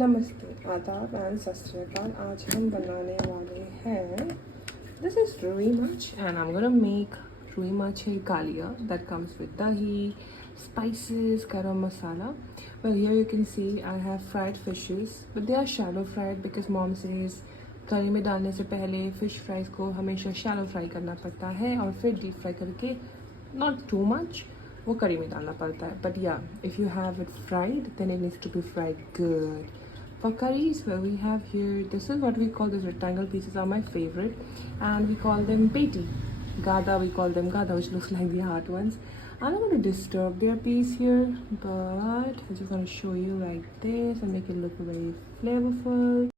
नमस्ते, आदाब एंड सत श्री अकाल। आज हम बनाने वाले हैं this is Rui Mach and I'm gonna make Rui Mach Kalia that comes with dahi, spices, garam masala. Well, here you can see I have fried fishes, but they are shallow fried because mom says करी में डालने से पहले fish fries को हमेशा shallow fry करना पड़ता है और फिर डीप फ्राई करके not too much वो करी में डालना पड़ता है. But yeah, if you have it fried, then it needs to be fried good. For curries, well, we have here, this is what we call, these rectangle pieces are my favorite, and we call them beti. Gada, we call them gada, which looks like the hard ones. I'm not going to disturb their piece here, but I'm just going to show you like this and make it look very flavorful.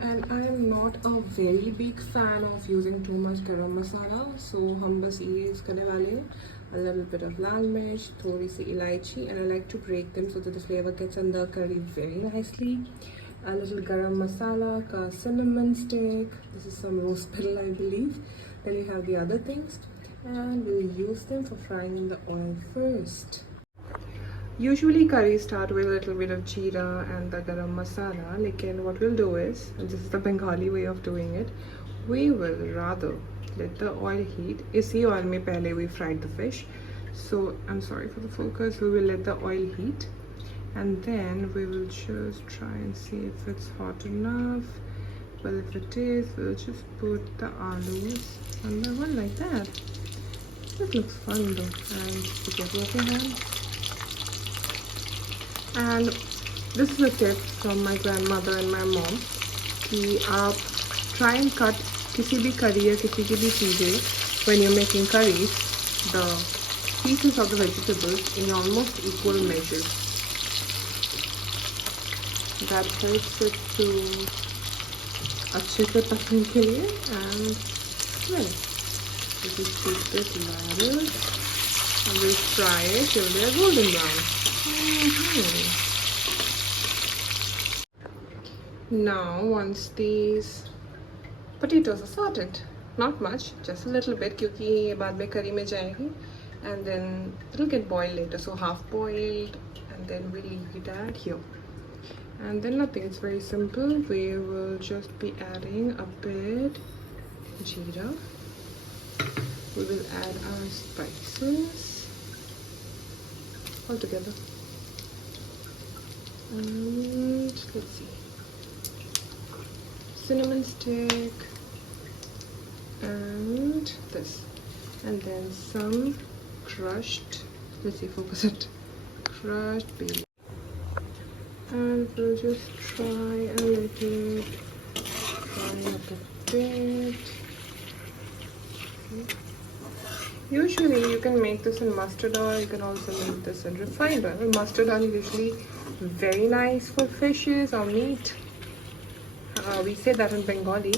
And I am not a very big fan of using too much garam masala, so hum bas ye use karne wale hain. A little bit of lal mirch, thodi si ilaichi, and I like to break them so that the flavor gets in the curry very nicely. A little garam masala, ka cinnamon stick. This is some rose petal, I believe. Then we have the other things, and we'll use them for frying in the oil first. Usually curries start with a little bit of jeera and the garam masala. Lekin what we'll do is, and this is the Bengali way of doing it, we will rather let the oil heat. Isi oil mein pehle we fried the fish, so I'm sorry for the focus. We will let the oil heat and then we will just try and see if it's hot enough. Well, if it is, we'll just put the alus one by one like that. This looks fun though, and be careful of your hand. And this is a tip from my grandmother and my mom कि आप try and cut किसी भी curry या किसी की भी चीज़ें when you're making curries, the pieces of the vegetables in almost equal measures. That helps it to अच्छे से पकने के लिए. And well, we just keep this level and we'll fry it till they're golden brown. Now once these potatoes are sorted, not much, just a little bit क्योंकि ये बाद में करी में जाएगी, and then it'll get boiled later, so half boiled, and then we leave it at here. And then nothing, it's very simple. We will just be adding a bit jeera. We will add our spices all together. And let's see, cinnamon stick and this, and then some crushed, let's see, focus it, crushed bay leaf. And we'll just try and let it fry up a bit. Usually you can make this in mustard oil, you can also make this in refined oil. Mustard oil is usually very nice for fishes or meat. We say that in Bengali.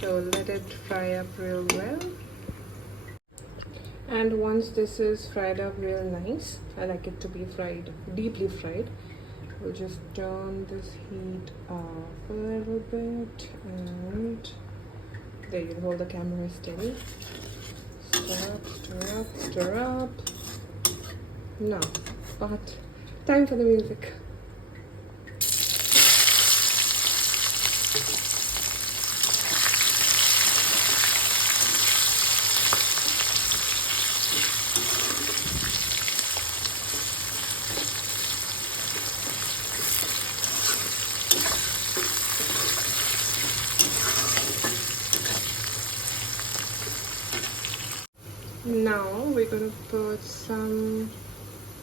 So let it fry up real well. And once this is fried up real nice, I like it to be fried, deeply fried. We'll just turn this heat off a little bit, and there you hold the camera steady. Stir up, stir up, stir up. Now, but time for the music. Now we're gonna put some,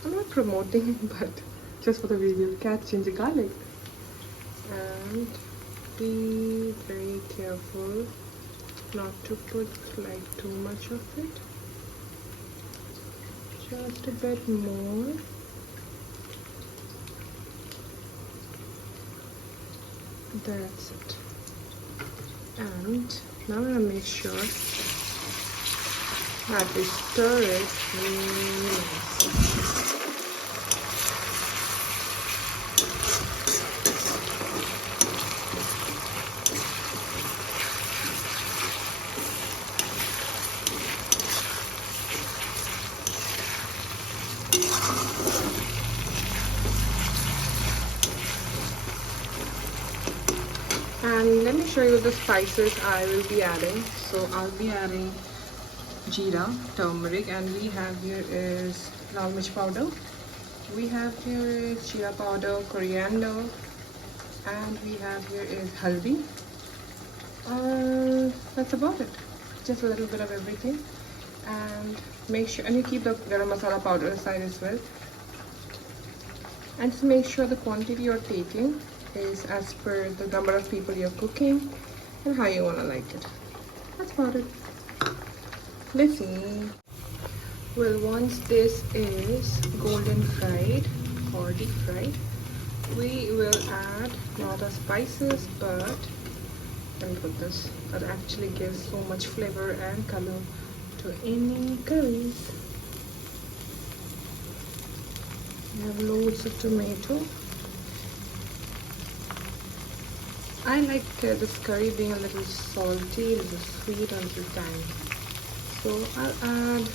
I'm not promoting, but just for the video, cat ginger garlic. And be very careful not to put like too much of it. Just a bit more. That's it. And now I'm gonna make sure that we stir it really nice. And let me show you the spices I will be adding. So I'll be adding jeera, turmeric, and we have here is lal mirch powder. We have here is jeera powder, coriander, and we have here is haldi. That's about it. Just a little bit of everything. And make sure, and you keep the garam masala powder aside as well. And just make sure the quantity you're taking is as per the number of people you're cooking and how you want to like it. That's about it. Let's see. Well, once this is golden fried or deep fried, we will add not the spices, but let me put this. That actually gives so much flavor and color to any curries. We have loads of tomato. I like this curry being a little salty, a little sweet, a little tangy. So I'll add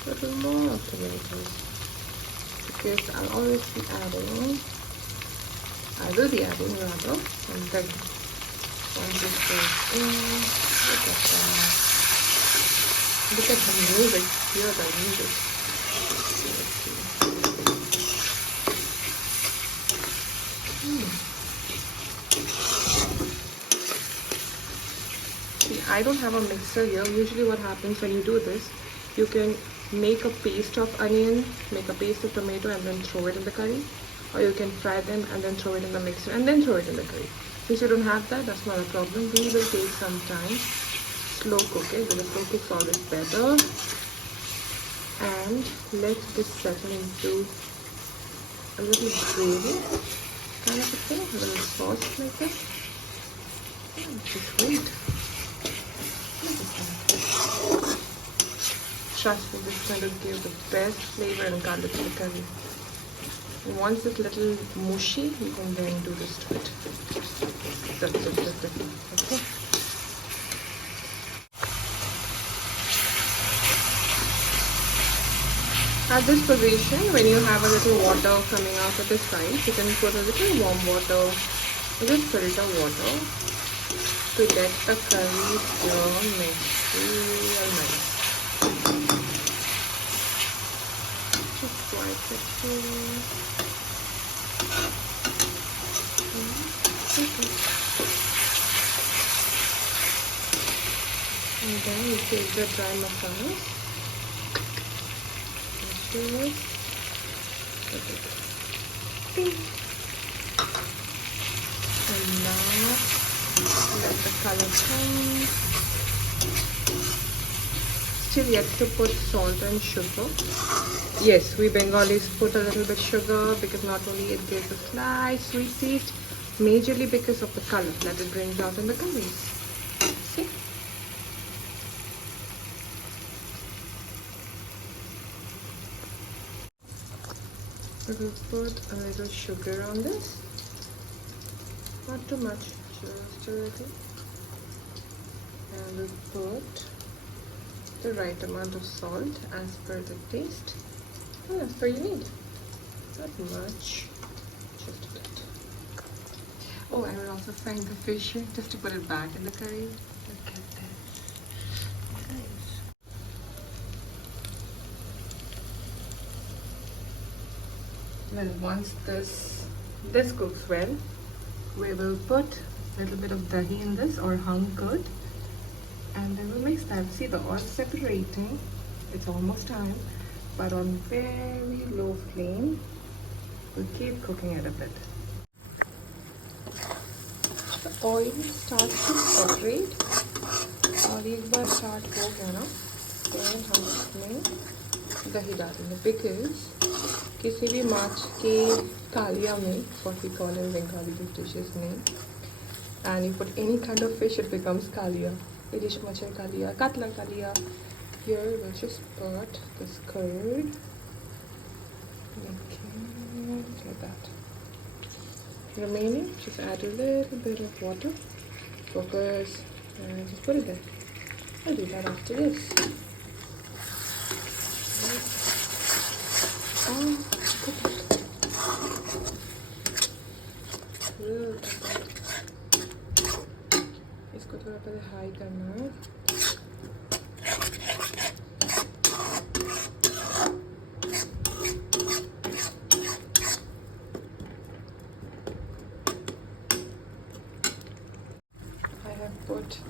a little more of tomatoes because I'll always be adding, I will be adding rather, and then once this goes in, look at the music, hear the music. See, I don't have a mixer here. Usually what happens when you do this, you can make a paste of onion, make a paste of tomato and then throw it in the curry. Or you can fry them and then throw it in the mixer and then throw it in the curry. Since you don't have that, that's not a problem. We will take some time, slow cook it, because slow cook's always better. And let this settle into a little gravy kind of a thing, a little sauce like that. Just wait. Trust me, this is going to give the best flavor and color to the curry. And once it's a little mushy, you can then do this to it. That's it. Okay. At this position, when you have a little water coming out of the side, you can put a little warm water, a little filter water, to let the curry burn real nice. Just wipe it through. And then you take the dry masalas. And now let the color come. Still yet to put salt and sugar. Yes, we Bengalis put a little bit sugar because not only it gives a slight sweet taste, majorly because of the color that it brings out in the curries. See? We will put a little sugar on this. Not too much, just a little. And we'll put the right amount of salt as per the taste and as per you need. Not much, just a bit. Oh, I will also fry the fish here just to put it back in the curry. Look at this. Nice. Well, once this cooks well, we will put a little bit of dahi in this or hung curd, and then we'll mix that. See the oil separating. It's almost time, but on very low flame, we'll keep cooking it a bit. The oil starts to separate और एक बार start हो गया ना, then हम इसमें दही डालेंगे because किसी भी माछ के कालिया में, what we call in Bengali dishes name, and you put any kind of fish, it becomes kalia. Ilish machar kalia, katla kalia. Here we'll just put this curd. Okay, like that. Remaining, just add a little bit of water. Focus, and just put it there. I'll do that after this.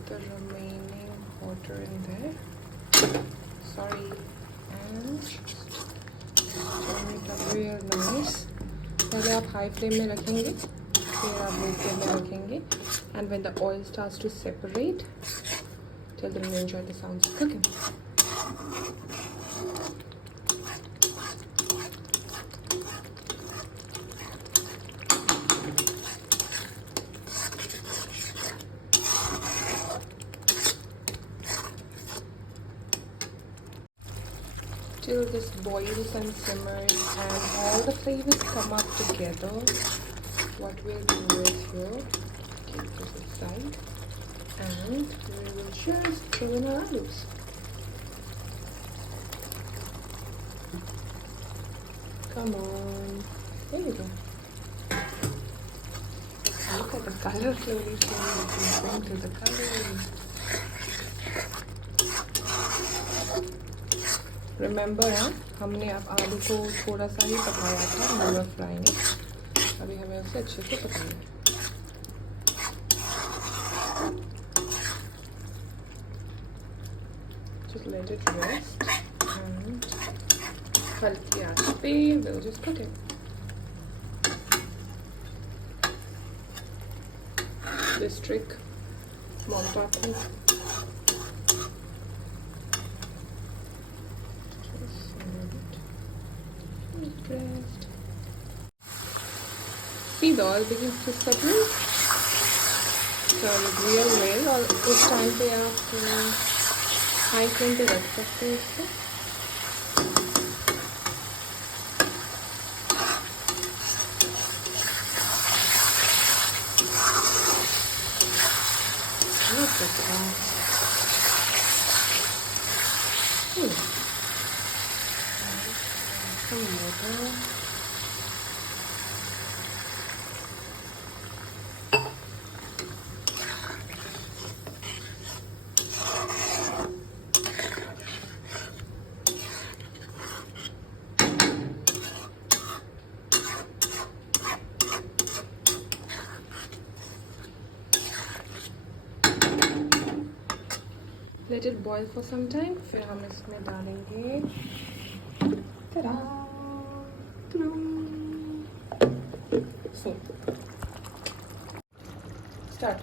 the remaining water in there. Sorry. And turn it up real nice. पहले आप high flame में रखेंगे, फिर आप low flame में रखेंगे. And when the oil starts to separate, tell them to enjoy the sounds of cooking. Till this boils and simmers and all the flavors come up together, what we'll do is here, keep this aside, and we will just throw in our alus. Come on, there you go. Look at the color slowly, bring to the colors. Remember, हमने अब आलू को थोड़ा सा ही पकाया था, lower fry में. अभी हमें उसे अच्छे से पकाना है. Just let it rest and हल्की आंच पे we'll just cook it. This trick mom taught me. See, the oil begins to separate. Turn it real well. और उस टाइम पे आप हाई फ्लेम पे रख सकते हैं इसको. Look at that. Some water. Let it boil for some time. फिर हम इसमें डालेंगे ta-da! So, start.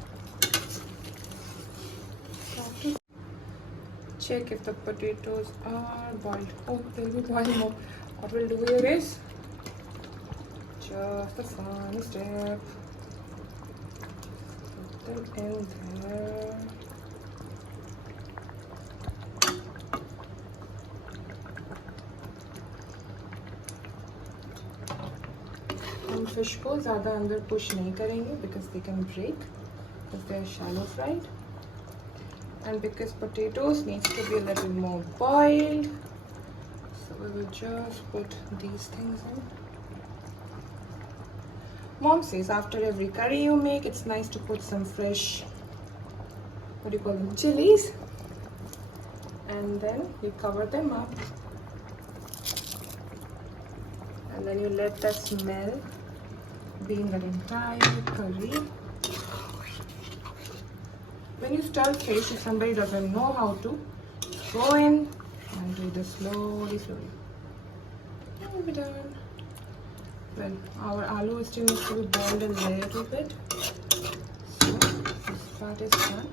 Check if the potatoes are boiled. Oh, they'll be boiled more. What we'll do here is just the fun step. Put them in there. हम fish को ज़्यादा अंदर push नहीं करेंगे because they can break because they are shallow fried and because potatoes needs to be a little more boiled, so we will just put these things in. Mom says after every curry you make, it's nice to put some fresh, what do you call them, chilies, and then you cover them up and then you let that smell be in the entire curry. When you stir fish, if somebody doesn't know how to, go in and do this slowly. And we'll be done. Well, our aloo still needs to be boiled a little bit, so this part is done.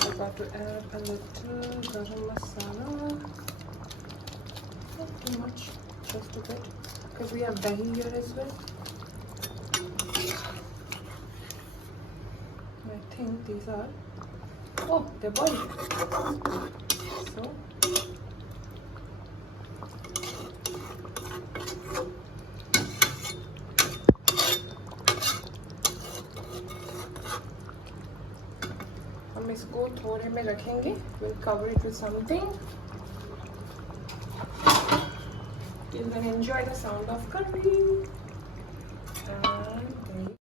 I got to add a little garam masala, not too much, just a bit, because we have dahi here as well. I think these are, oh, they're boiled. So हम इसको थोड़े में रखेंगे. We'll cover it with something. Till then, enjoy the sound of curry.